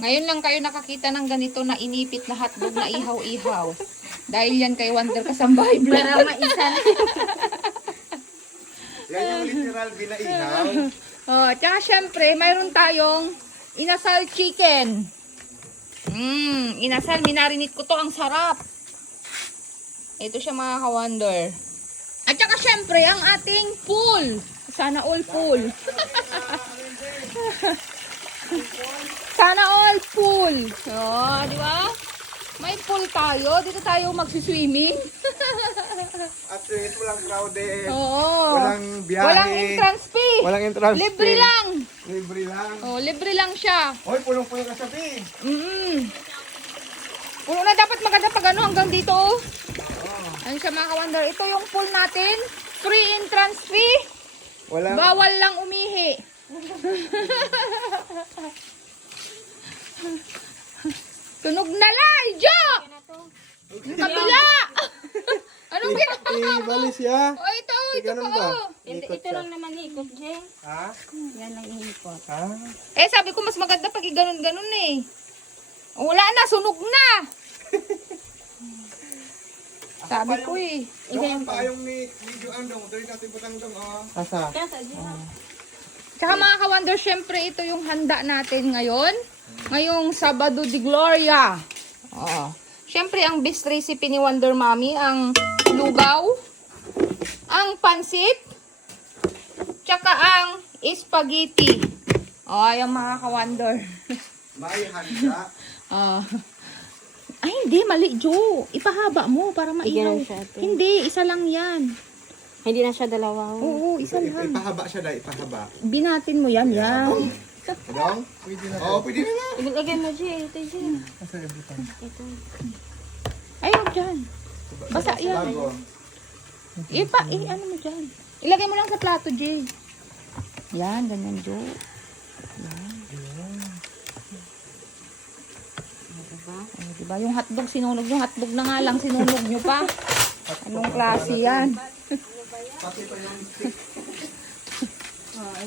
Ngayon lang kayo nakakita ng ganito na inipit na hotdog na ihaw-ihaw. Dahil yan kay Wonder Kasambahay Vlog. Para maisan. Yan yung literal binaihaw. Oh, tsaka syempre, mayroon tayong inasal chicken. Inasal, minarinate ko to, ang sarap. Ito siya mga ka-Wonder. At saka syempre, ang ating pool. Sana all pool. Sana all pool. Oh, di ba? May pool tayo. Dito tayo magsiswimming. At least walang crowded. Oo. Walang biyahe. Walang entrance fee. Walang entrance Libre fee. lang. Libre lang. Oh, libre lang siya. Hoy, pulong-pulong ka sabi. Puno na dapat maganda pag ano hanggang dito. Oh. Ano siya mga ka-Wonder? Ito yung pool natin. Free entrance fee. Walang... Bawal lang umihi. Tunog na lang, Jo! Yung kabila! Anong ginagawa mo? Bali siya. Oh, ito Ganun pa. ba? Oh. Ito lang naman ikot, Jay. Ha? Yan lang ikot. Ha? Eh, sabi ko mas maganda pag ganon-ganon eh. Wala na, sunog na. Sabi ko eh. Yung payong ni Video Andong. Tuloy natin butang dong. Asa? Kaya sa Jay. Tsaka mga ka-Wonder, syempre ito yung handa natin ngayon. Ngayong Sabado de Gloria. Syempre ang best recipe ni Wonder Mommy, ang lugaw, ang pansit, tsaka ang spaghetti. Ayan mga ka-Wonder. May handa. Ay, hindi. Mali, Jo. Ipahaba mo para maihaw. Ganun siya, ate. Hindi, isa lang yan. Hindi na siya dalawa. Oo, isa lang. Ipahaba siya dahil ipahaba. Binatin mo yan, yan. Dong? Pwede na. Oo, pwede na. Ilagay mo, Jay. Ito, Jay. Ito. Ay, huwag dyan. Basta yan. Bago. Ano mo dyan. Ilagay mo lang sa plato, Jay. Yan, ganyan, Jo. Yan. Diba? Yung hotdog, sinunog yung hotdog na nga lang, sinunog nyo pa. Anong klase yan?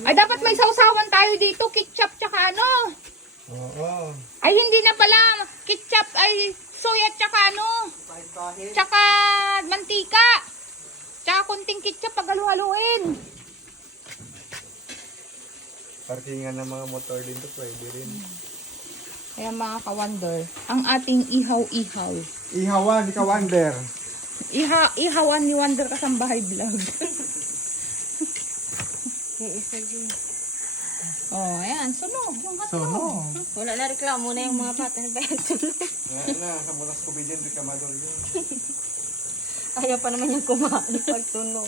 Ay, dapat may sausawan tayo dito. Ketchup tsaka ano. Oo. Ay, hindi na pala. Ketchup ay soya tsaka ano. Tsaka mantika. Tsaka kunting ketchup pag halu-haluin. Parkingan ng mga motor din to, pwede rin. Kaya mga ka-Wonder, ang ating ihaw-ihaw. Ihawan, ikaw Wonder. Ihawan ni Wonder Kasambahay Vlog. Isa, Jay. Oh, ayan. Sunog. Yung hotdog. Sono. Wala na reklamo na yung mga bata na bayan tuloy. Wala na, sa mulas ko bigyan, di ka madol yun. Ayaw pa naman yung kumain pag tunog.